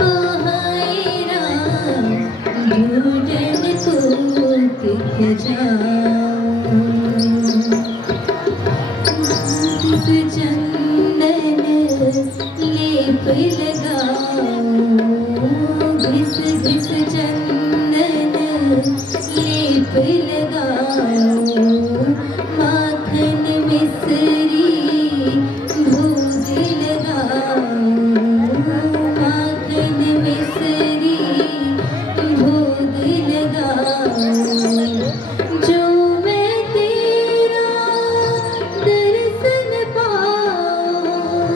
ओ हाय राम ढूंढन को कित जाऊं। घिस चंदन लेप लगाऊं, घिस घिस चंदन लेप लगाऊं, माखन मिश्री भोग लगाऊं, माखन मिश्री भोग लगाऊं। जो मैं तेरा दर्शन पाऊं,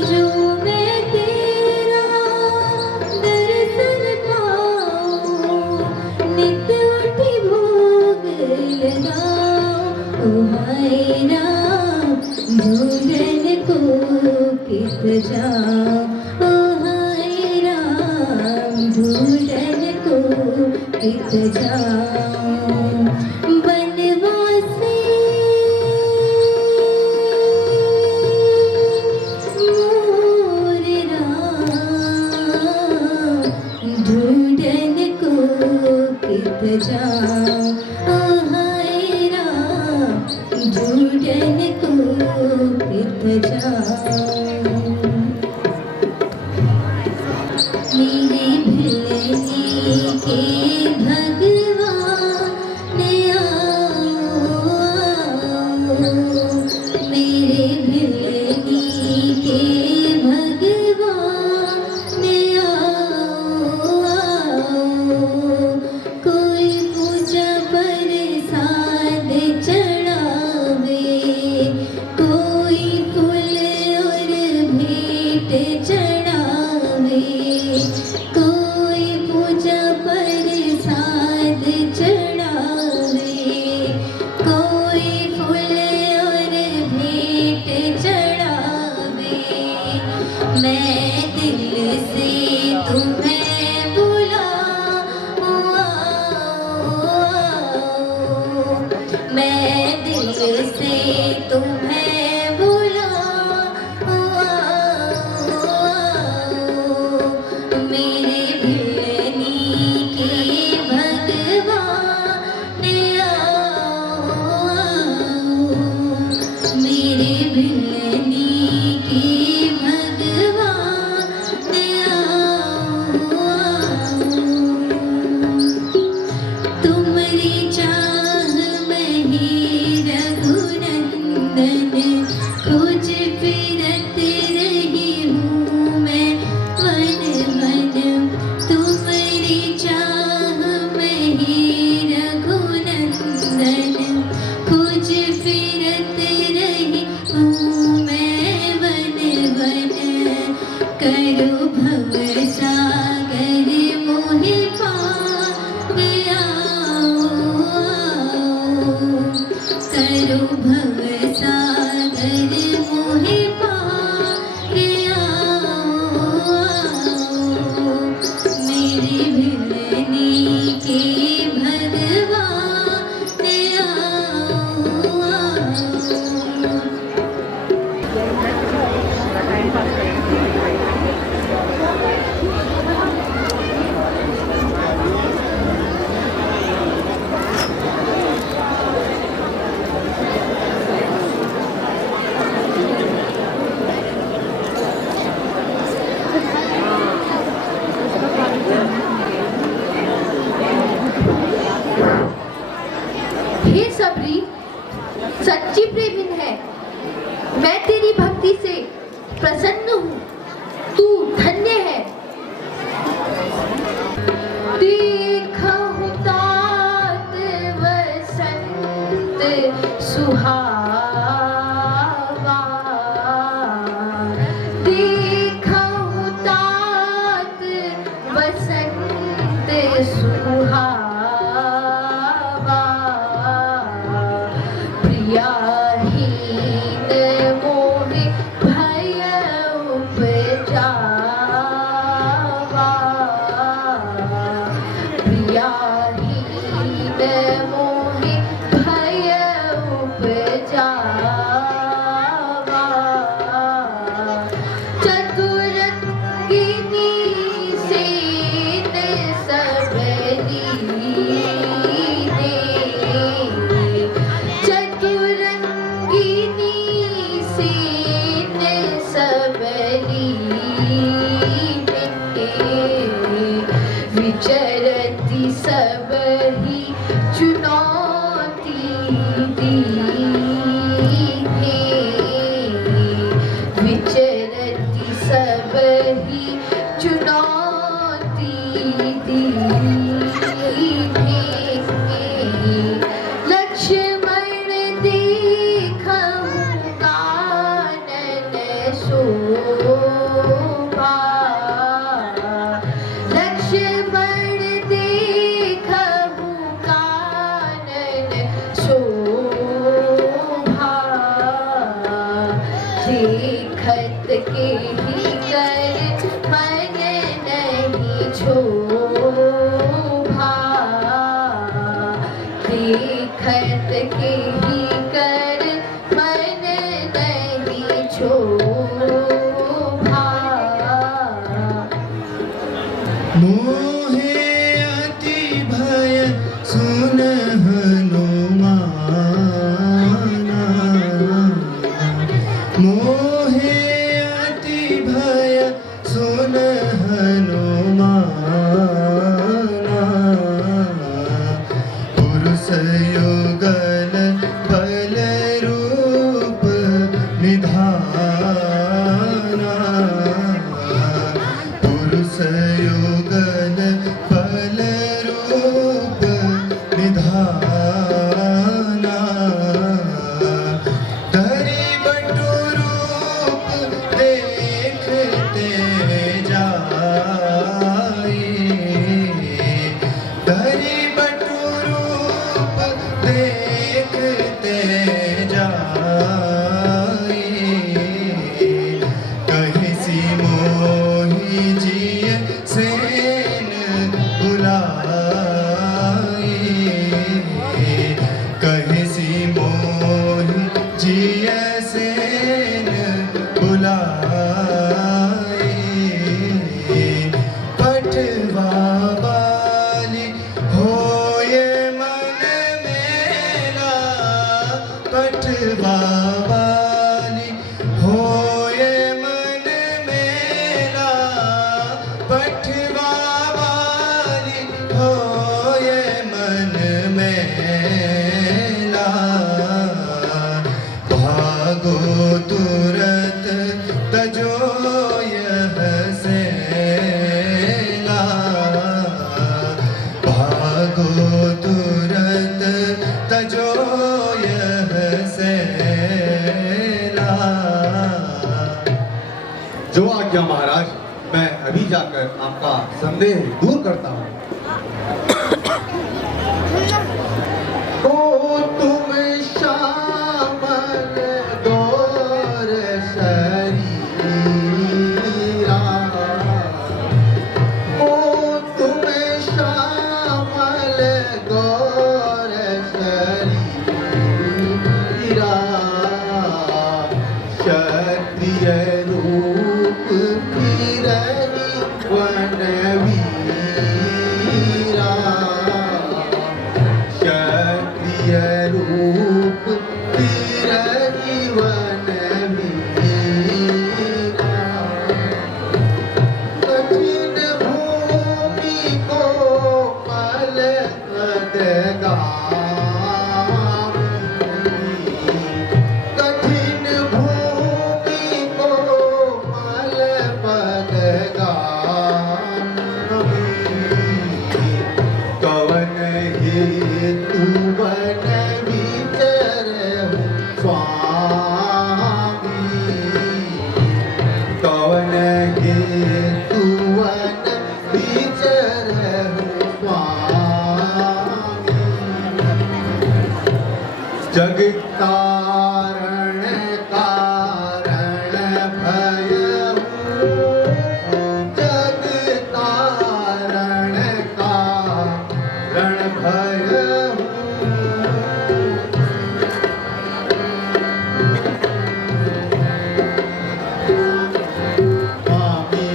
जो मैं तेरा दर्शन पाऊं, नित उठी भोग लगाऊं। ओ हाय राम ढूंढन को कित जाऊं, ओ हाय राम ढूंढन को कित जाऊं। बनवासी मोर राम ढूंढन को कित जाऊं, ओ हाय राम ढूंढन को कित जाऊं। मेरे भिलनी के भगवान आओ, मेरे भिलनी के भगवान आओ। कोई पूजा प्रसाद चढ़ावे, कोई फूल और भेंट चढ़ावे, कोई पूजा प्रसाद चढ़ावे, कोई फूल और भेंट चढ़ावे। मैं दिल से तुम्हें बुलाऊं, मैं दिल से तुम्हें बुलाऊं। मेरे भिलनी के भगवान आओ, मेरे भिलनी के भगवान आओ। तुम्हारी चाह में ही रघुनंदन खोज फिरत रही हूँ मैं वन वन। तुम्हारी चाह में ही रघुनंदन खोज फिरत रही हूँ मैं वन वन। करो भव सागर मोहि पार आओ, करो भव सागर मोहि पार आओ। मेरे भिलनी के भगवान आओ। चुनौती दी लक्ष्मण देखहु कानन शोभा लक्ष्मण देखहु कानन शोभा देखत के ही कर मन नहीं छोभा देखत के ही कर मन नहीं छोभा मोहे अति भय सुन हनुमाना मोहे अति भय सुन हनुमाना पुरुष युगल बल रूप निधाना पुरुष युगल बल रूप निधाना धरि बटु रूप देखते जाए धरि बटु रूप देखते जाए कहीं सी मोहि जिय सेन बुलाए कहीं सी मोहि जिय सेन बुलाए पठवा बाली होए मन मेला पठवा बाली होए मन मेला पठवा बाली होए मन मेला भागो तुरत तजो यह सेला भागो तुरत तजो यह सेला जो आज्ञा महाराज, मैं अभी जाकर आपका संदेह दूर करता हूँ। ओ तुम श्यामल गौर शरीरा ओ तुम श्यामल गौर शरीरा क्षत्रिय रूप फिरहि वनवीरा क्षत्रिय रूप फिरहि वनवीरा कठिन भूमि को पल कठिन भूमि को मल पद कवन हेतु वन विचरहु स्वामी कवन हेतु वन विचरहु स्वामी जग कारण कारण भयहु जग कारण कारण भयहु स्वामी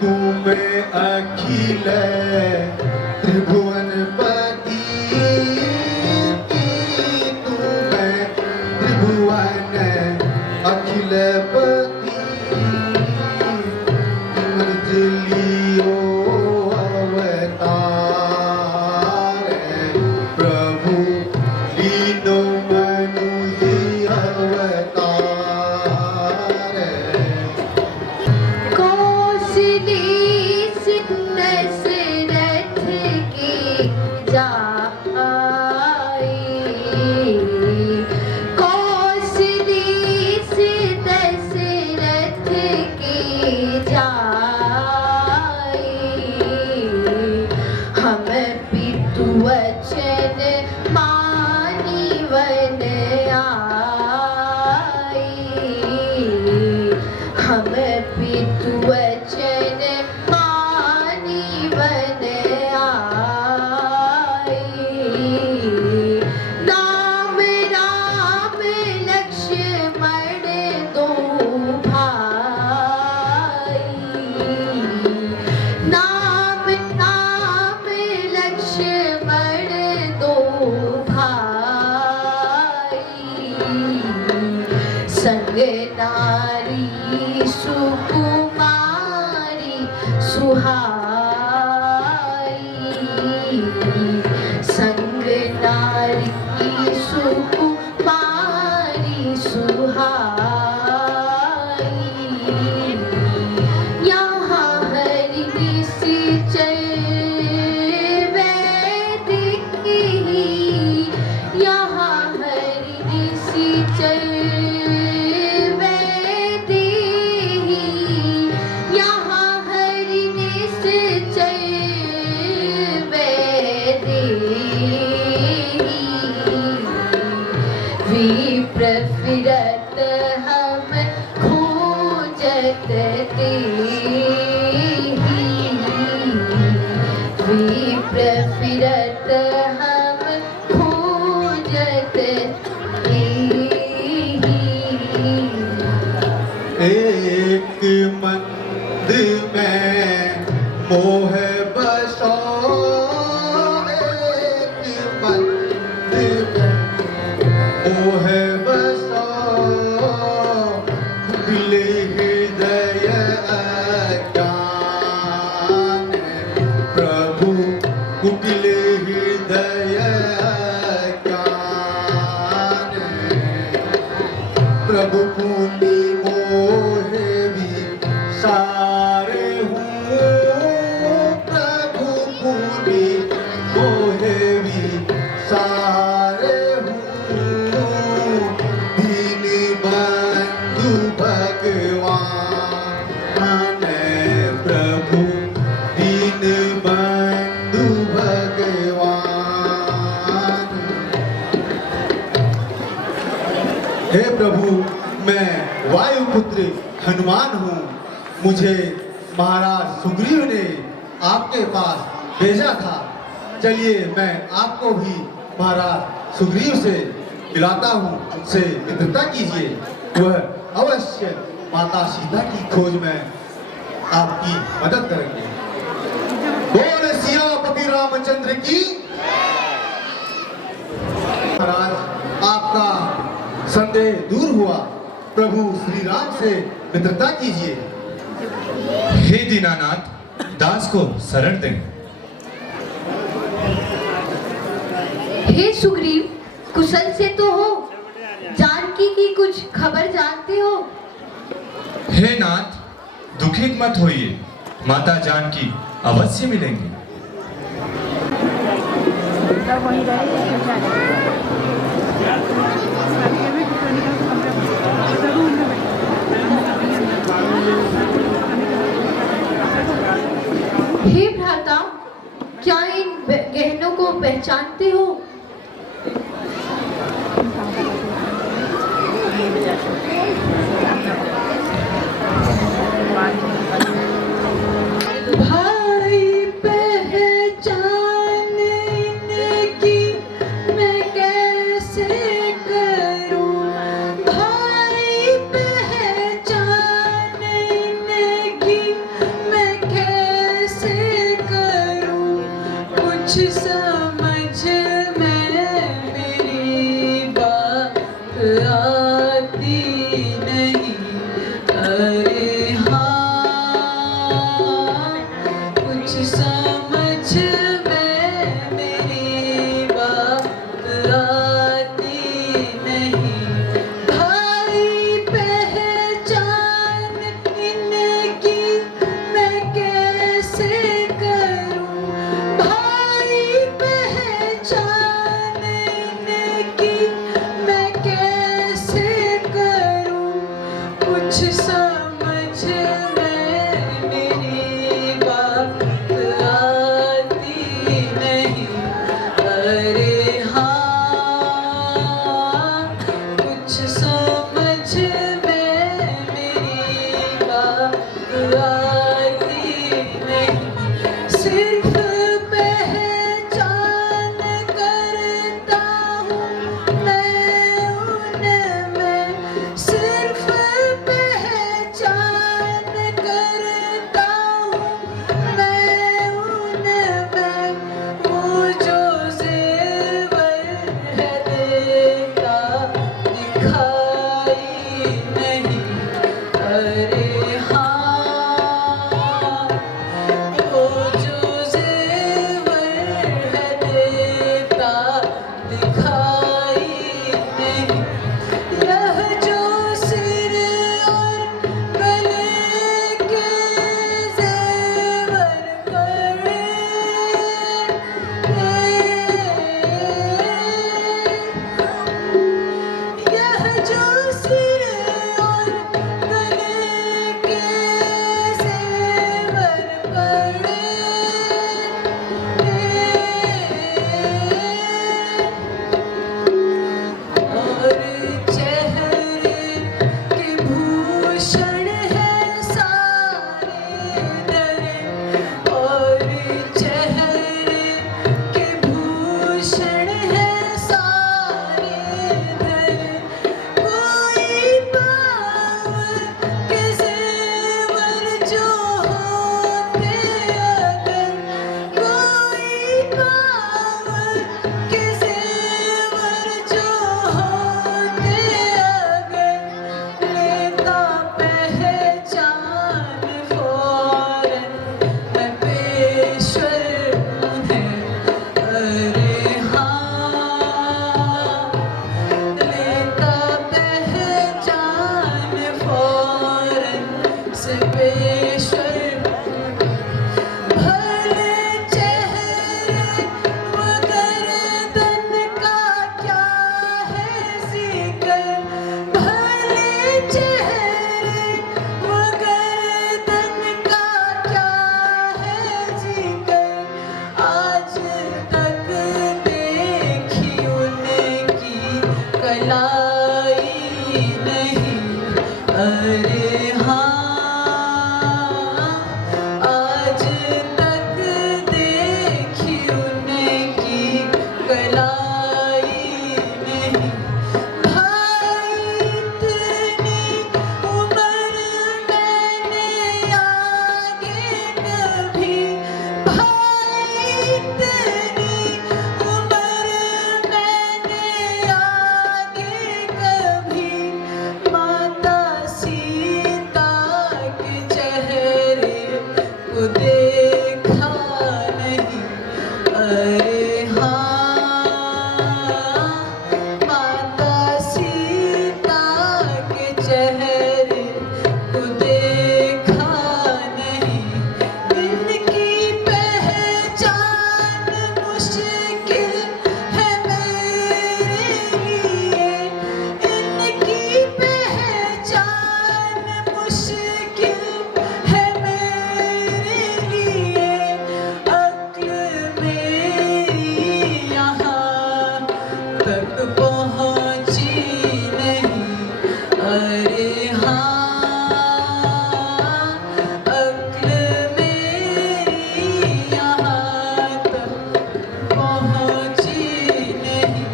तुम अखिल त्रिभुवनपति तुम त्रिभुवन अखिलपति मर्जिलियो अवतार प्रभु लीनो मनुष्य अवतार कौशली दशरथ की जाई कौशली दशरथ की जाई हम पितु वचन मानी वन आई हम पितु वचन मानी वन आई राम राम लक्ष्मण दो भाई नाम नाम लक्ष्मण दो भाई संग नारी सुकुमारी सुहाई संग नारी सुकुमारी सुहाई यहाँ हरि निश्चय वैदिकी यहाँ हरि निश्चय वैदिकी यहाँ हरि निश्चय वैदिकी विप्रफिरत हम खोजत विप्रफिरत हम खोजत एक मंद में मोह बसो एक मंद में मोह बसो खुले हृदय अज्ञान प्रभु कुटिले हृदय ज्ञान प्रभु पुनि मोहे भी सारे हूँ प्रभु पुनि मोहे भी सारे हूँ दीन बंधु भगवान प्रभु दीन बंधु भगवान हे प्रभु मैं वायुपुत्र हनुमान हूँ मुझे महाराज सुग्रीव ने आपके पास भेजा था चलिए मैं आपको भी महाराज सुग्रीव से मिलाता हूँ उनसे मित्रता कीजिए वह अवश्य माता सीता की खोज में आपकी मदद करेंगे बोल सियापति रामचंद्र की महाराज आपका संदेह दूर हुआ प्रभु श्री राम से मित्रता कीजिए हे दीनानाथ दास को शरण दें। हे सुग्रीव कुशल से तो हो जानकी की कुछ खबर जानते हो हे नाथ दुखित मत होइए माता जानकी अवश्य मिलेंगी। हे भ्राता क्या इन गहनों को पहचानते हो भाई पहचानने की मैं कैसे करूं भाई पहचानने की मैं कैसे करूं कुछ समझ में कलाई नहीं। अरे हाँ, आज तक देखी उनकी कलाई नहीं। भाई इतनी उम्र मैंने आगे कभी, भाई इतनी उम्र मैंने आगे कभी माता सीता के चेहरे को देखा नहीं। अरे हाँ, माता सीता के चेहरे को देखा नहीं। इनकी पहचान मुश्किल है मेरे लिए, इनकी पहचान मुश्किल है मेरे लिए। अक्ल मेरी यहाँ तक पहुँची नहीं। अरे हाँ, अक्ल मेरी यहाँ तक पहुँची नहीं।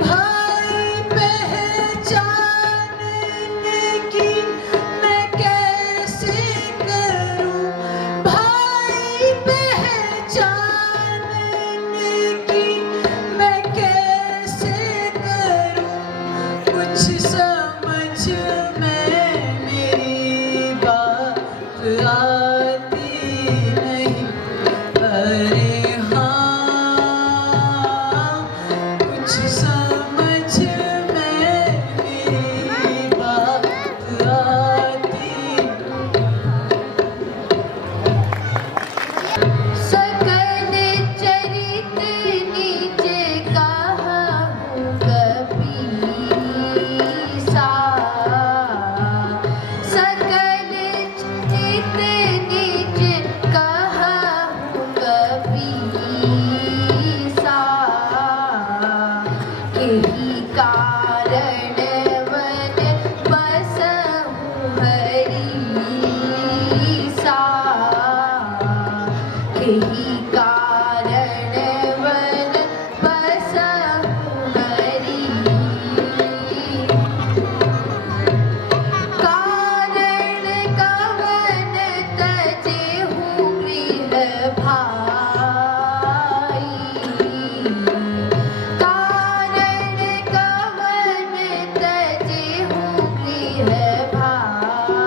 भाई पहचानने की मैं कैसे करूं, भाई पहचानने की मैं कैसे करूं। कुछ समझ में मेरी बात आती नहीं। अरे हाँ, कुछ समझ में मेरी बात आती। सकल चरित नीचे कहा हूँ कपीसा, सकल चरित नीचे कहा हूँ कपीसा। यही कारण वन बसहु हरीसा, यही कारण वन बसहु हरीसा। कारण कवन तजेहु गृह भाई, कारण कवन तजेहु गृह भाई।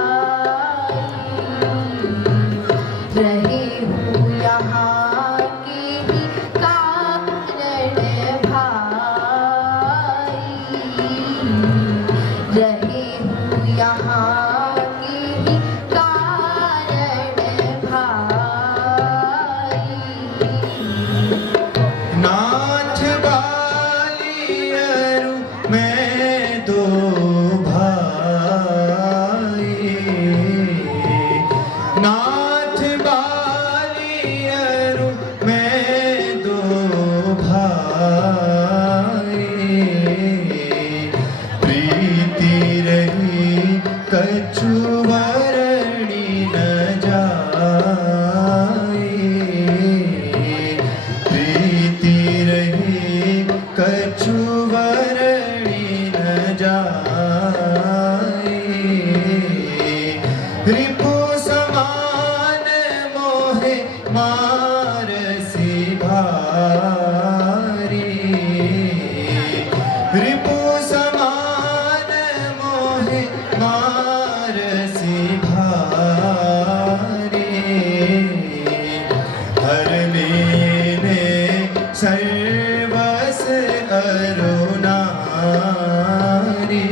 रहे हूँ यहाँ के ही कारण भाई, रहे हूँ यहाँ के ही कारण भाई। नाथ बालियरु मैं दो भाई, नाथ बालियरु मैं दो भाई। प्रीति रही कछु वरणी न जाई, प्रीति रही कछु वरणी न जाई। रिपु समान मोहे मारसी भारी, रिपु समान मोहे मारसी भारी। हर लेने सर्वस अरुणारी,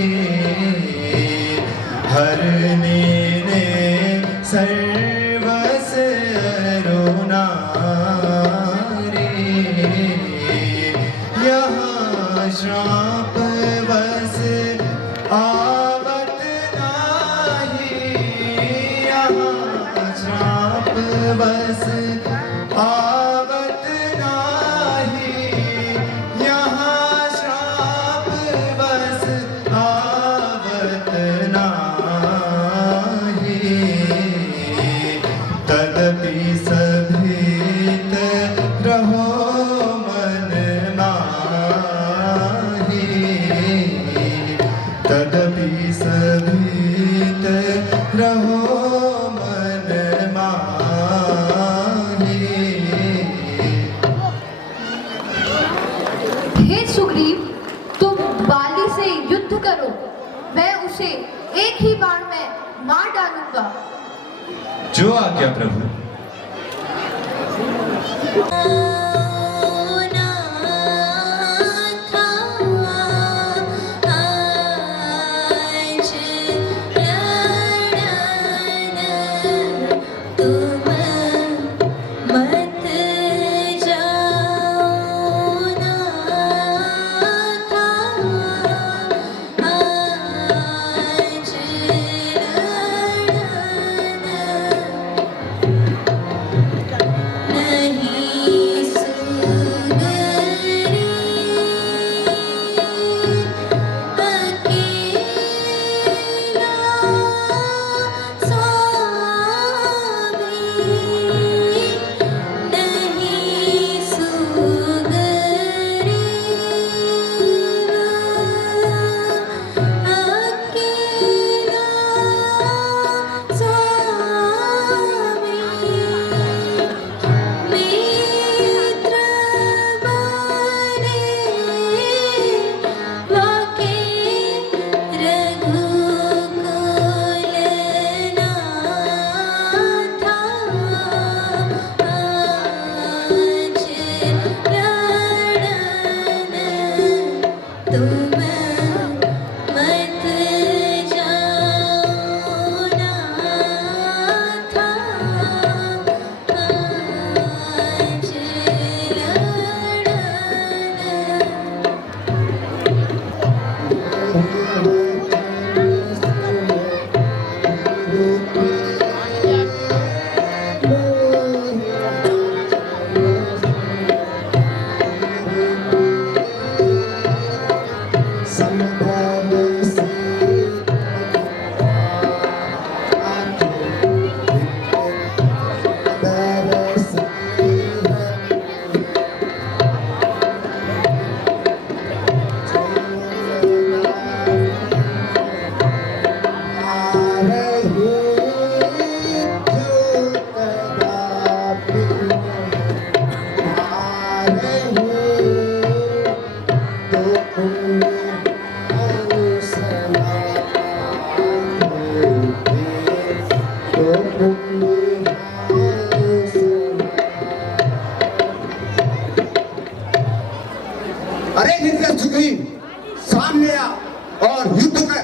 तदपि सभीत रहो मन माहे। हे सुग्रीव, तुम बाली से युद्ध करो, मैं उसे एक ही बाण में मार डालूंगा। जो आज्ञा प्रभु। अरे धीरज सुग्रीव, सामने आ और युद्ध कर।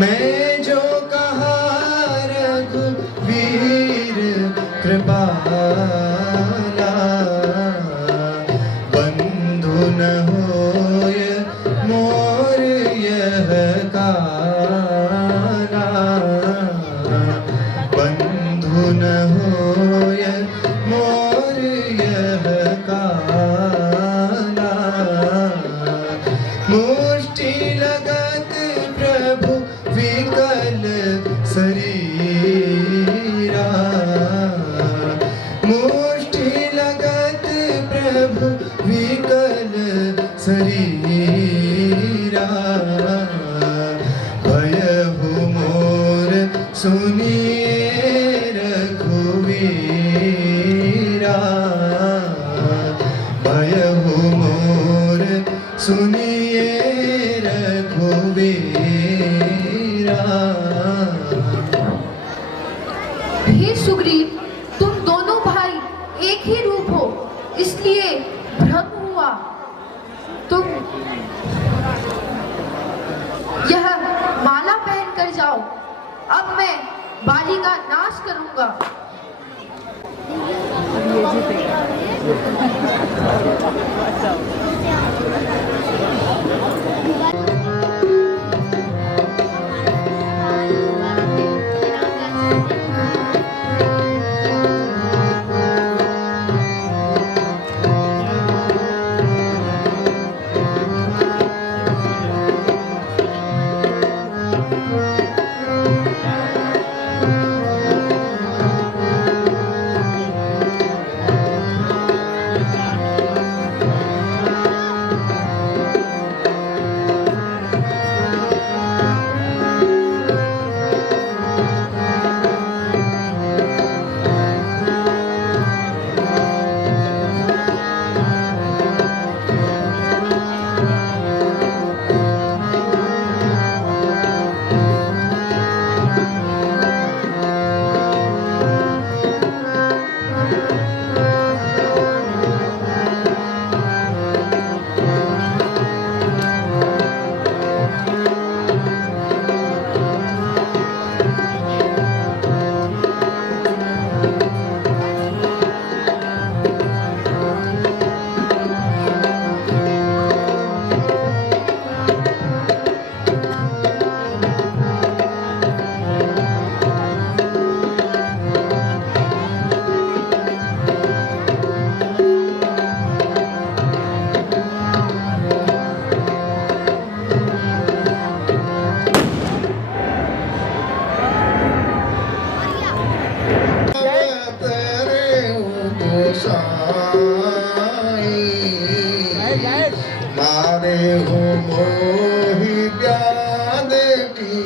मैं जो कहा रघुवीर कृपाला, बंधु न होय मोर यह काला, बंधु न होय मोर यह काला, मुष्टि लगत प्रभु विकल शरीरा, मुष्टि लगत प्रभु विकल शरीरा, सुनिए रघुवीरा भय हो मोर सुनिए रघुवीरा। हे सुग्रीव, तुम दोनों भाई एक ही रूप हो, इसलिए भ्रम हुआ। तुम यह माला पहन कर जाओ, अब मैं बाली का नाश करूंगा। मारे हो मोहि व्याध की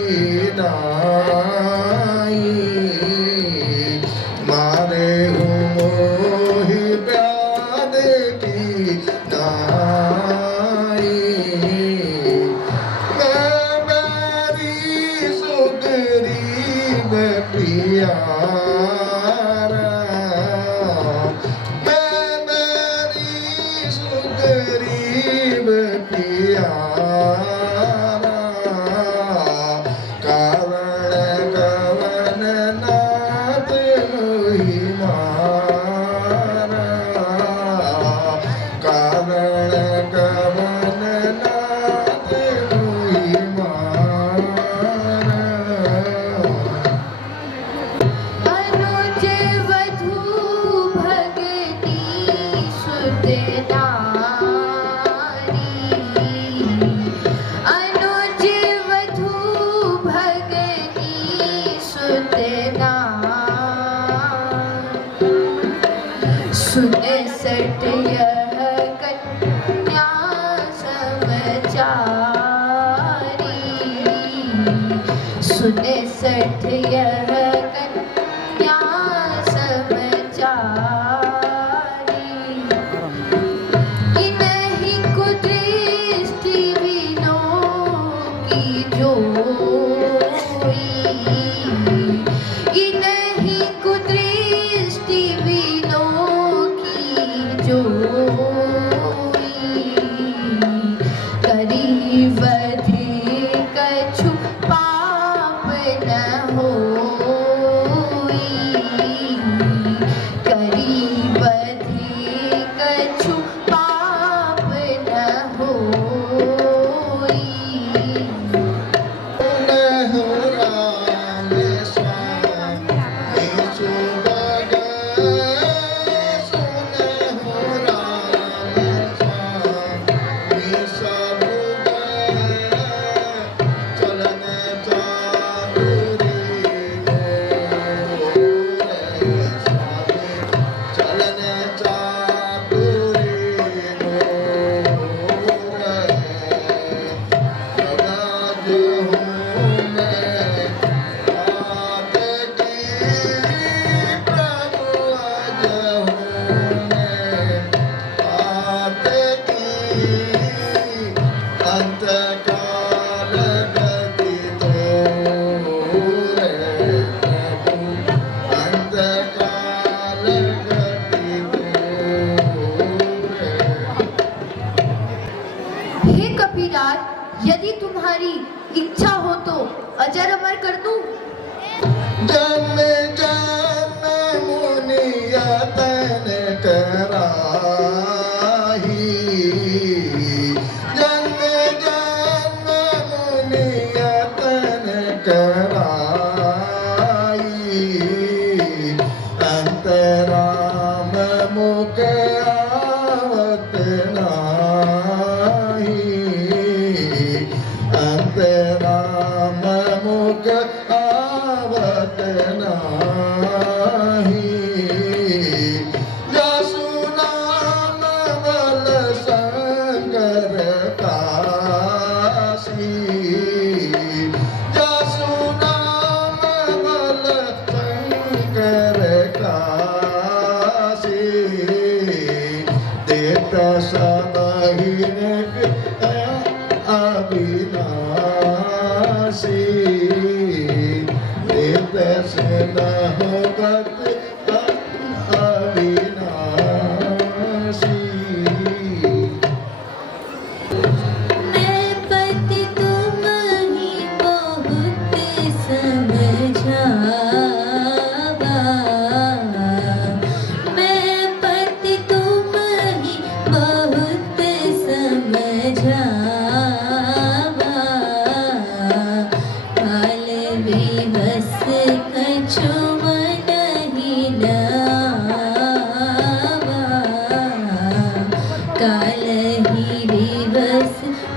नाई, मारे हो मोहि व्याध की नाई। मैं मेरी सुग्रीव प्यारा, मैं मेरी सुग्रीव प्यारा, कारण कवन नाथ मोहि मारा, कारण कवन नाथ मोहि मारा। अनुज वधू भगनी सुत नारी, अनुज वधू भगनी सुत नारी। सुन सट यह कन्या समाचारी, सुन सठ यह कन्या समाचारी। इन्हीं कुदृष्टि विनो की जोई, इन्हीं कुदृष्टि विनो की जोई। करीबधि कछु पाप न होई, करीबधि कछु पाप न होई। मैं अजर अमर कर दूं। जन्म जन्म मुनियतन कराही, जन्म जन्म मुनियतन कराही, अंतराम मुख आवत नाही, अंतराम मुख आवत नाही, जसु नाम बल शंकर काशी, जसु नाम बल शंकर काशी, देत सबहिन अविनाशी, देत से न होगत अविनाशी। मैं पति तुम ही बहुत समझावा, मैं पति तुम ही बहुत समझावा, काल विवश कछु मन ही नावा, काल ही विवश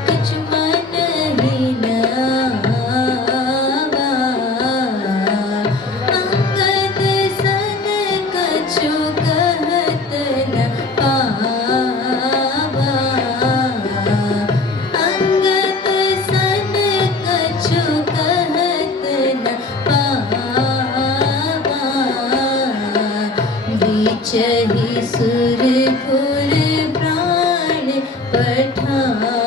कुछ मन ही नावा, अंगद सन कछु कहत न पावा, अंगद सन कछु कहत न पावा, बीचहि सुरपुर प्राण पठावा,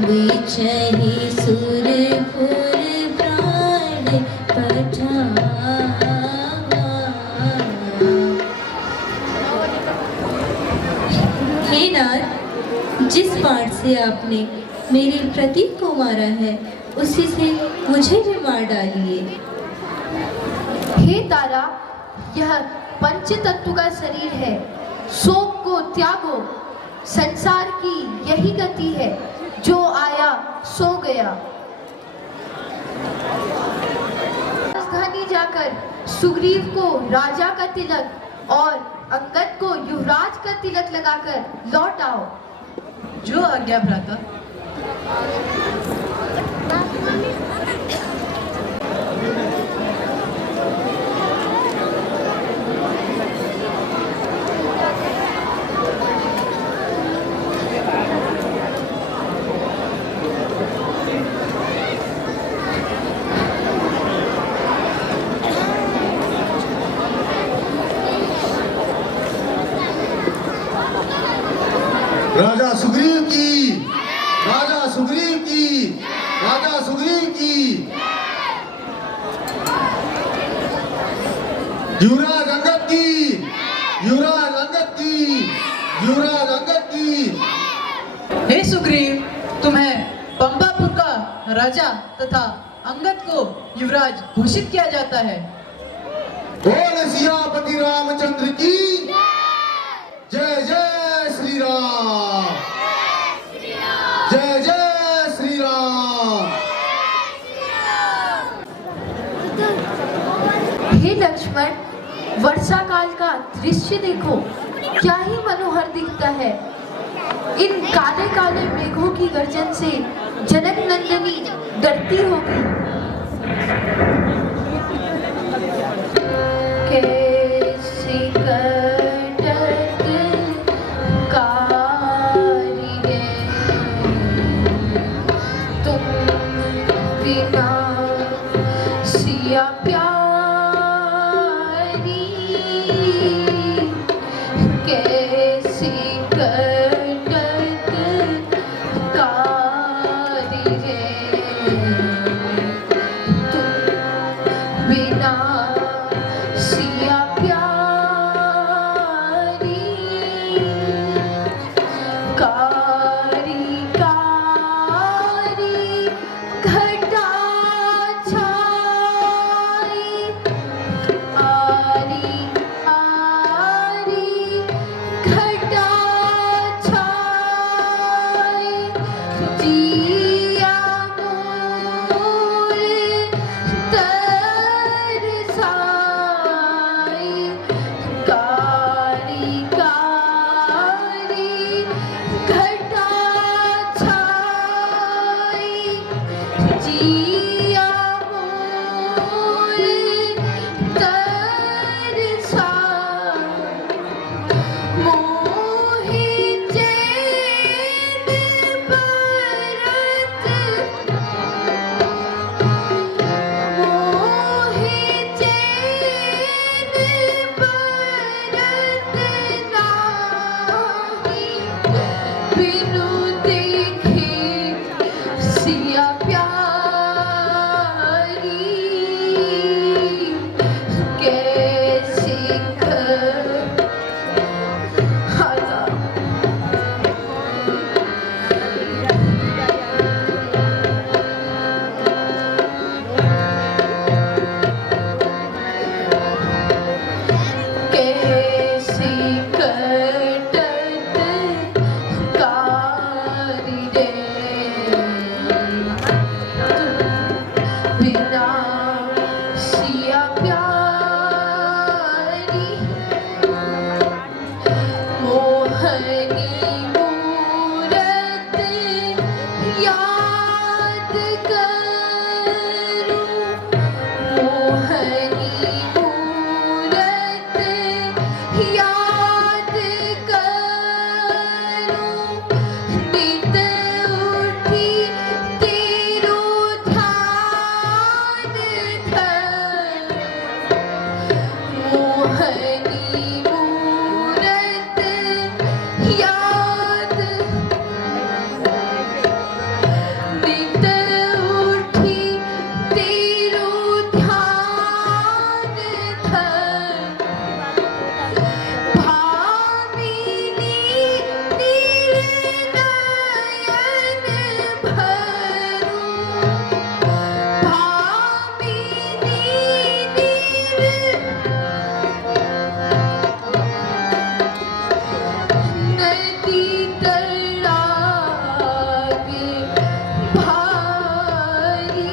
बीचहि सुरपुर प्राण पठावा। हे नाथ, जिस बाण से आपने मेरे प्रतीक को मारा है उसी से मुझे भी मार डालिए। हे तारा, यह पंच तत्व का शरीर है, शोक को त्यागो। संसार की यही गति है, जो आया सो गया। राजधानी जाकर सुग्रीव को राजा का तिलक और अंगद को युवराज का तिलक लगाकर लौट आओ। जो आज्ञा भ्राता। राजा सुग्रीव की, राजा सुग्रीव की, राजा सुग्रीव की। युवराज अंगद की, युवराज अंगद की, युवराज अंगद की। हे सुग्रीव, तुम्हें पंपापुर का राजा तथा अंगद को युवराज घोषित किया जाता है। बोल सियापति रामचंद्र की जय जय श्री राम, जय जय श्री राम। हे लक्ष्मण, वर्षा काल का दृश्य देखो, क्या ही मनोहर दिखता है। इन काले काले मेघों की गर्जन से जनक नंदिनी डरती होगी। कैसी कटक कारी है तुम बिना सिया प्यारी, कैसी कटक कारी है तुम जिया मोर तरसा मोहि चैन बरत मोहि चैन बरत नाही बिनु देखे सिया प्यारी कैसी खाता कैसी कटत कारी रे बिना सिया प्यारी मोहनी मूरत याद करूं मोहनी मूरत याद करूं नित उठी तेरो ध्यान धर मोहनी मूरत याद नित उठी तेरो ध्यान धर भामिनी निर्नयन भरूं भामिनी नदी तड़ाग भारी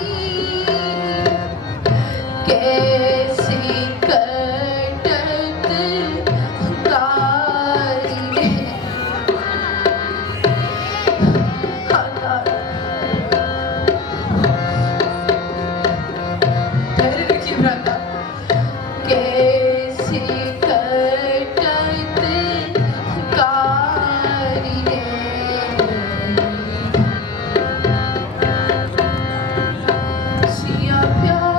कैसी कटत कारी रे धैर्य रखिए भ्राता। कैसी कटत कारी रे सिया प्यार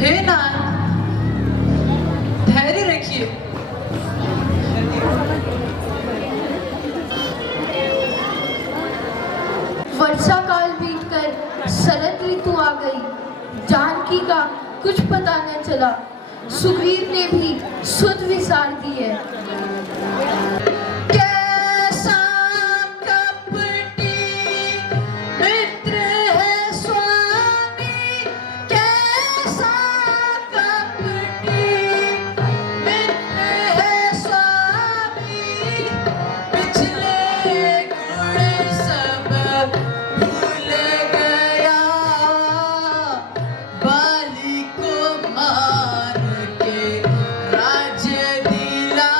हे नाथ, धैर्य रखिए। वर्षा काल बीतकर शरद ऋतु आ गई। जानकी का कुछ पता न चला। सुग्रीव ने भी सुध विसार दी है। कैसा कपटी मित्र है स्वामी कैसा कपटी मित्र है स्वामी पिछले गुण सब भूल गया बाली को मार के राज्य दिला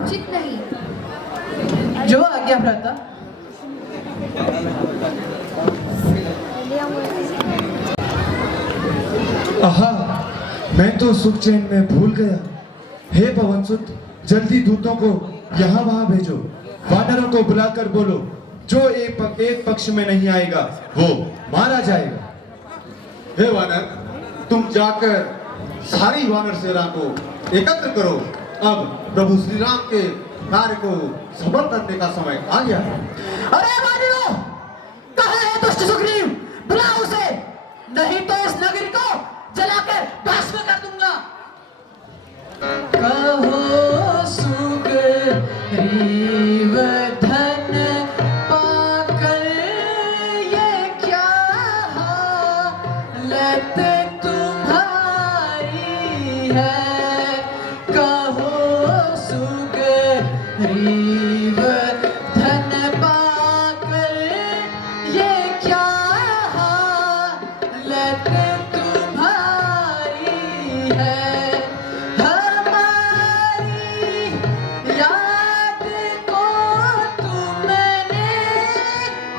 उचित नहीं। जो आज्ञा भ्राता। आहा, मैं तो सुख चैन में भूल गया। हे पवनसुत, जल्दी दूतों को यहाँ वहाँ भेजो। वानरों को बुलाकर बोलो, जो एक पक्ष में नहीं आएगा वो मारा जाएगा। हे वानर, तुम जाकर सारी वानर सेना को एकत्र करो। अब प्रभु श्री राम के कार्य को सफल करने का समय आ गया है। अरे वानरों, कहाँ है दुष्ट सुग्रीव? बुलाओ उसे, नहीं तो इस नगरी को जलाकर भस्म कर दूंगा। कहो सुग्रीव धन पाकर ये क्या हालत तुम्हारी है। कहो सुग्रीव धन पाकर ये क्या हालत तुम्हारी है। हमारी याद को तुमने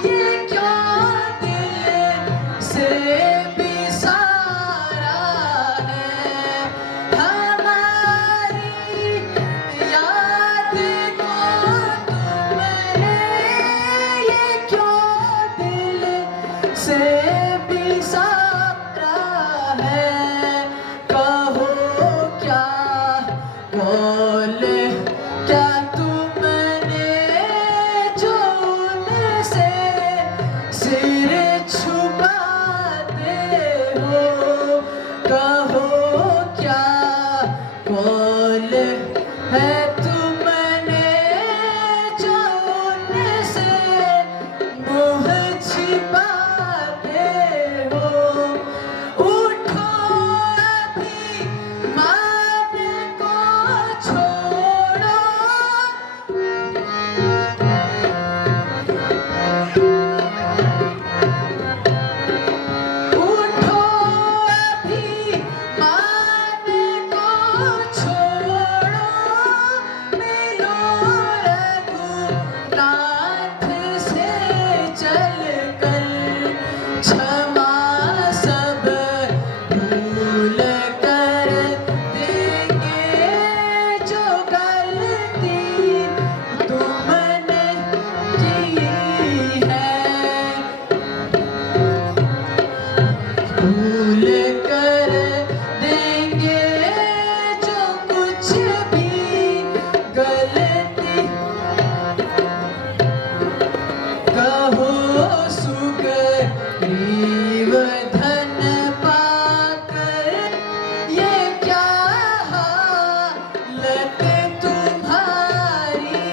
ये क्यों दिल से बिसारा है। हमारी याद को तुमने ये क्यों दिल से बिसारा है। कहो क्या बोल क्या तुमने जो उनसे सिर छुपाते हो। कहो क्या बोल है तुमने जो उनसे मुँह छिपाते हो। उठो अभी मान को छोड़ो। उठो अभी मान को छोड़ो। मिलो रघुनाथ से चलकर। क्षमा सब भूल कर देंगे जो गलती तुमने की है। भूल कर देंगे जो कुछ भी गलती। कहो सुग्रीव धन पाकर ये क्या हालत तुम्हारी।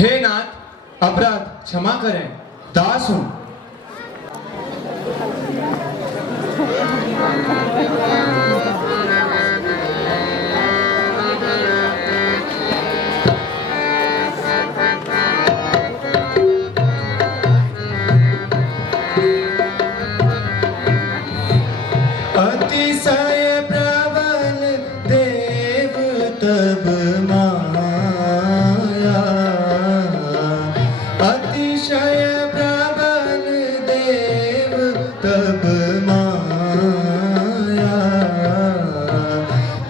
हे नाथ, अपराध क्षमा करें, दास हूँ। अतिशय प्रबल देव तब माया। अतिशय प्रबल देव तब माया।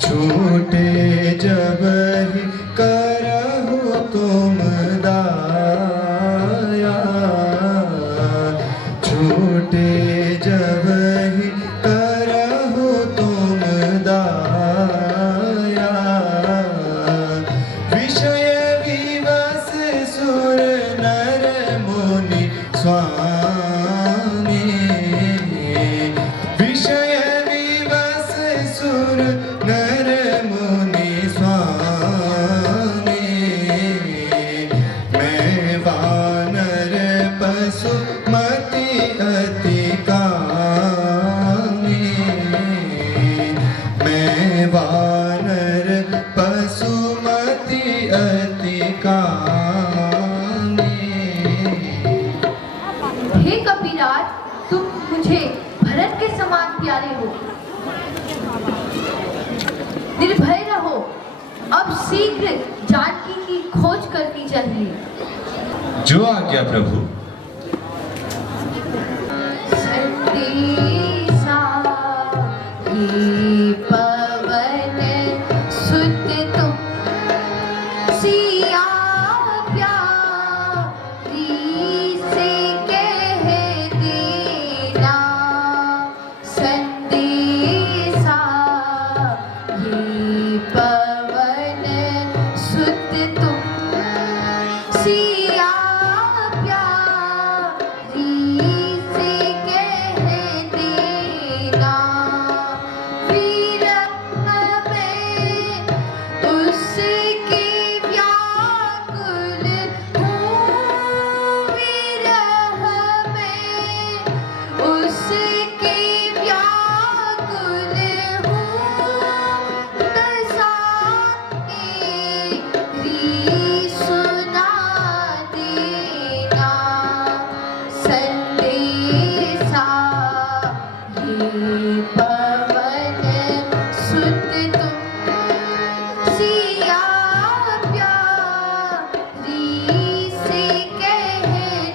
छूटे जब ही करहु तुम दाया। छूटे जब ही करहु तुम दाया। विषय विवश सुर नर मुनि स्वामी। विषय विवश सुर नर मुनि स्वामी। मैं वानर पशु मति अति कामी। मैं वानर पशु मति अति कामी। हे कपिराज, तुम मुझे भरत के समान प्यारे हो। निर्भय रहो, अब शीघ्र जानकी की खोज करनी चाहिए। जो आज्ञा प्रभु। संदेशा ये पवन सुत तुम सिया प्यारी से कह देना। संदेशा ये पवन सुत तुम सिया प्यारी से कह देना। विरह में उसके व्याकुल हूँ, विरह में उसके व्याकुल हूँ। दशा मेरी सुना देना। संदेशा ये पवन सुत तुम सिया प्यारी से कह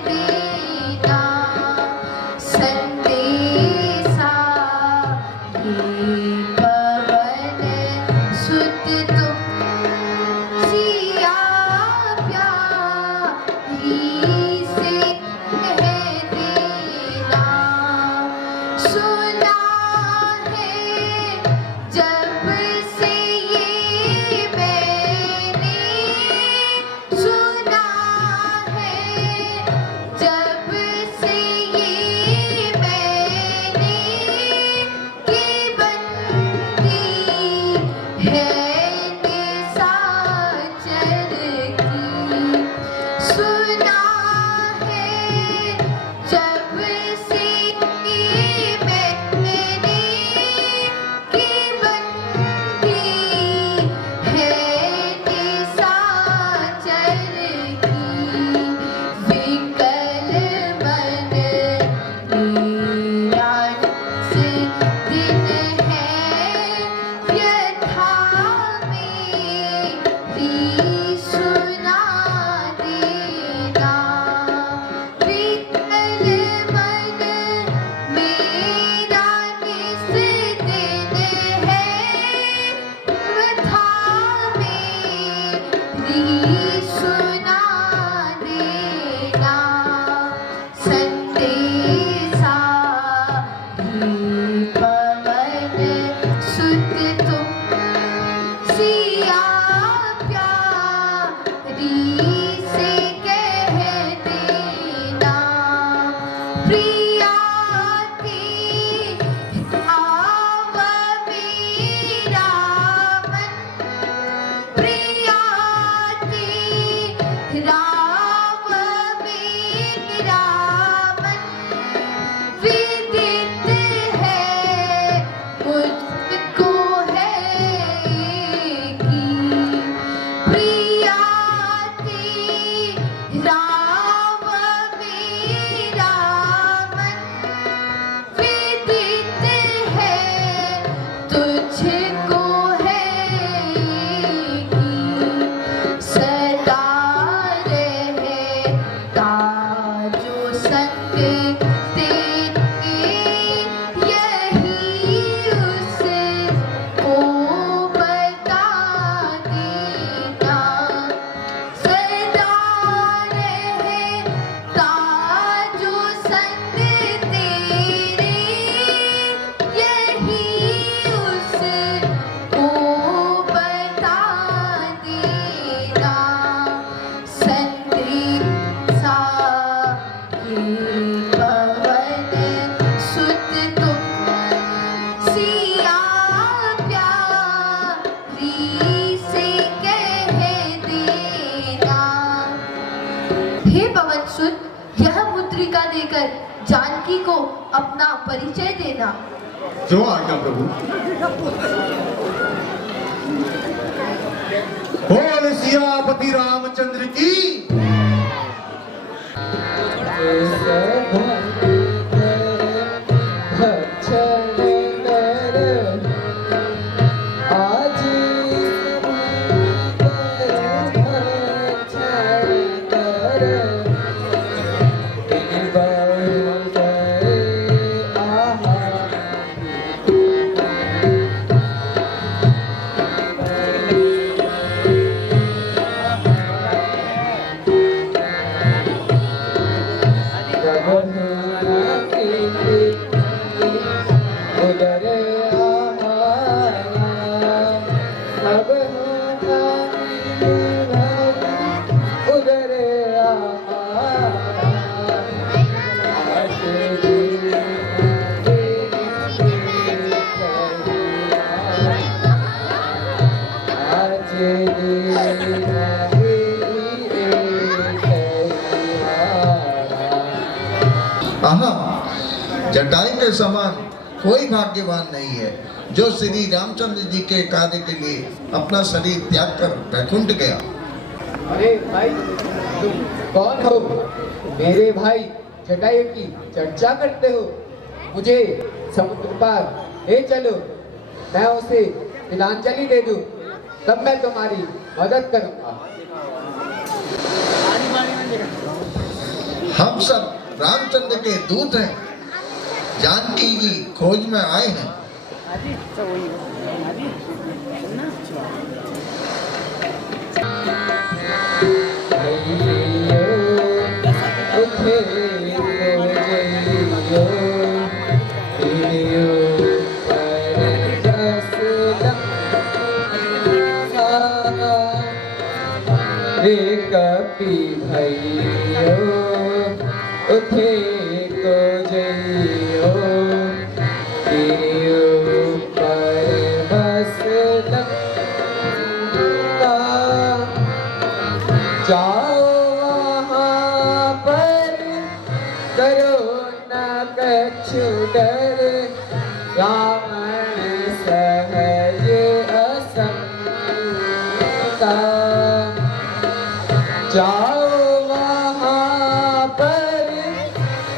देना। संदेशा ये पवन सुत तुम सिया प्यारी से कह देना। सुना है जब से ये मैंने, सुना है जब से ये मैंने कि बनती है निशाचर की। सुना है जब से ये मैंने कि बनती है निशाचर की। विकल मन मेरा से दिन है व्यथा मेरी सुना देना। विकल मन मेरा निस दिन है व्यथा मेरी सुना देना। संदेशा ये पवन सुत तुम सिया प्यारी से कह देना। प्रिया की आव मेरा मन, प्रिया की राव मेरा मन। विदित है मुझको है कि प्रिया की राव मेरा मन। विदित है तुझको है कि सदा रहता जो संग तेरे, यही उसको बता देना। सदा रहता जो संग तेरे, यही उसको बता देना। संदेशा ये पवन सुत तुम सिया प्यारी से कह देना। हे पवन सुत, यह मुद्रिका देकर जानकी को अपना परिचय देना। जो आज्ञा प्रभु। बोल सियापति रामचंद्र की। आज आहा, जटाई के समान कोई भाग्यवान नहीं है जो श्री रामचंद्र जी के कार्य के लिए अपना शरीर त्याग कर बैकुंठ गया। अरे भाई, तुम कौन हो? मेरे भाई जटायु की चर्चा करते हो? मुझे समुद्र पार ले चलो, मैं उसे तिलांजलि दे दूं, तब मैं तुम्हारी मदद करूंगा। हम सब रामचंद्र के दूत हैं, जानकी की खोज में आए हैं। कपि भैयो उठे को जइयो, तिरियो पर बस लंका, जाओ वहाँ पर करो न कछु डर, रावण सहज असंका। जाओ वहाँ पर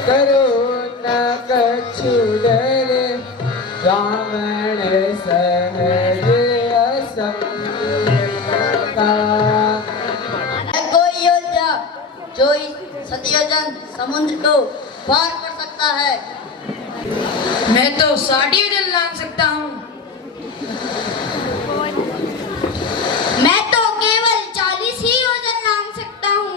करो न कछु डर, रावण सहज असंका। कोई योद्धा जो इस सतयोजन समुद्र को पार कर सकता है? मैं तो 60 योजन लांग सकता हूँ। मैं तो केवल 40 ही योजन लांग सकता हूँ।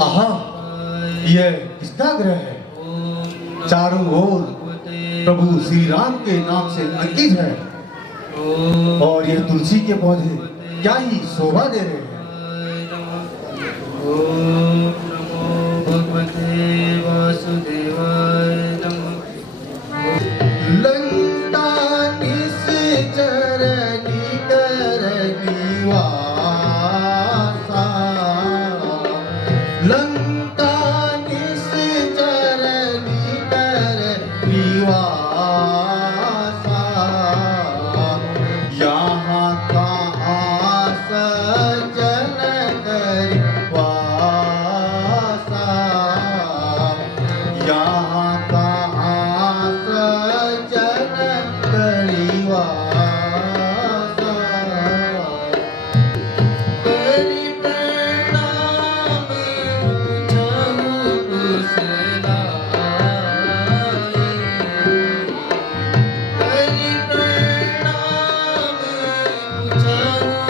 आहा, यह किसका ग्रह है? चारों ओर प्रभु श्री राम के नाम से अंकित है और यह तुलसी के पौधे क्या ही शोभा दे रहे हैं। लंका निश्चर निकर निवासा, लंका निश्चर निकर निवासा, यहाँ कहाँ सजन कर वासा, यहाँ कहाँ सजन करिवासा। करि प्रणाम जहु कुशलाए, करि प्रणाम जहु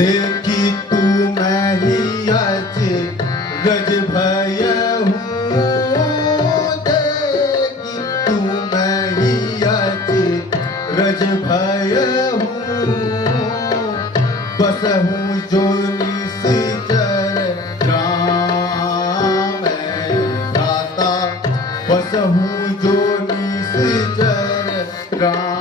देखी तू मैं ही अचे रज भय हूँ, देखी तू मैं ही अचे रज भय हूँ, बस हूँ जो निश्चर राम दाता, बस हूँ जो निश्चर राम।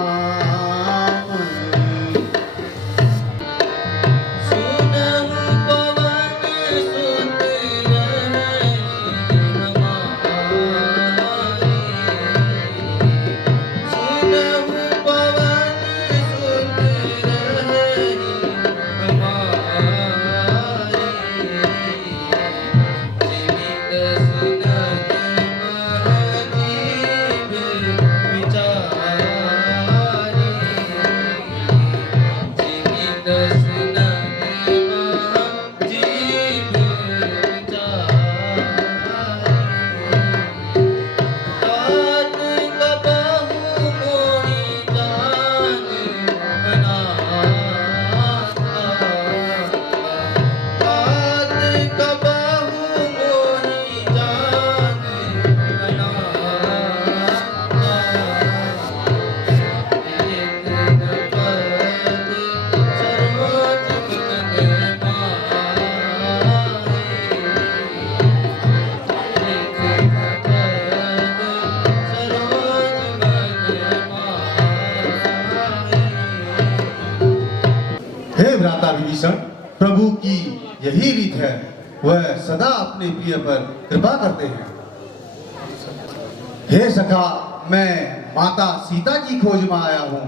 विभीषण, प्रभु की यही रीत है, वह सदा अपने प्रिय पर कृपा करते हैं। हे सखा, मैं माता सीता की खोज में आया हूँ,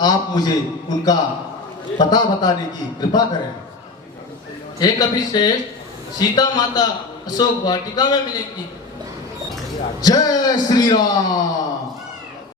आप मुझे उनका पता बताने की कृपा करें। हे कपिश्रेष्ठ, सीता माता अशोक वाटिका में मिलेंगी। जय श्री राम।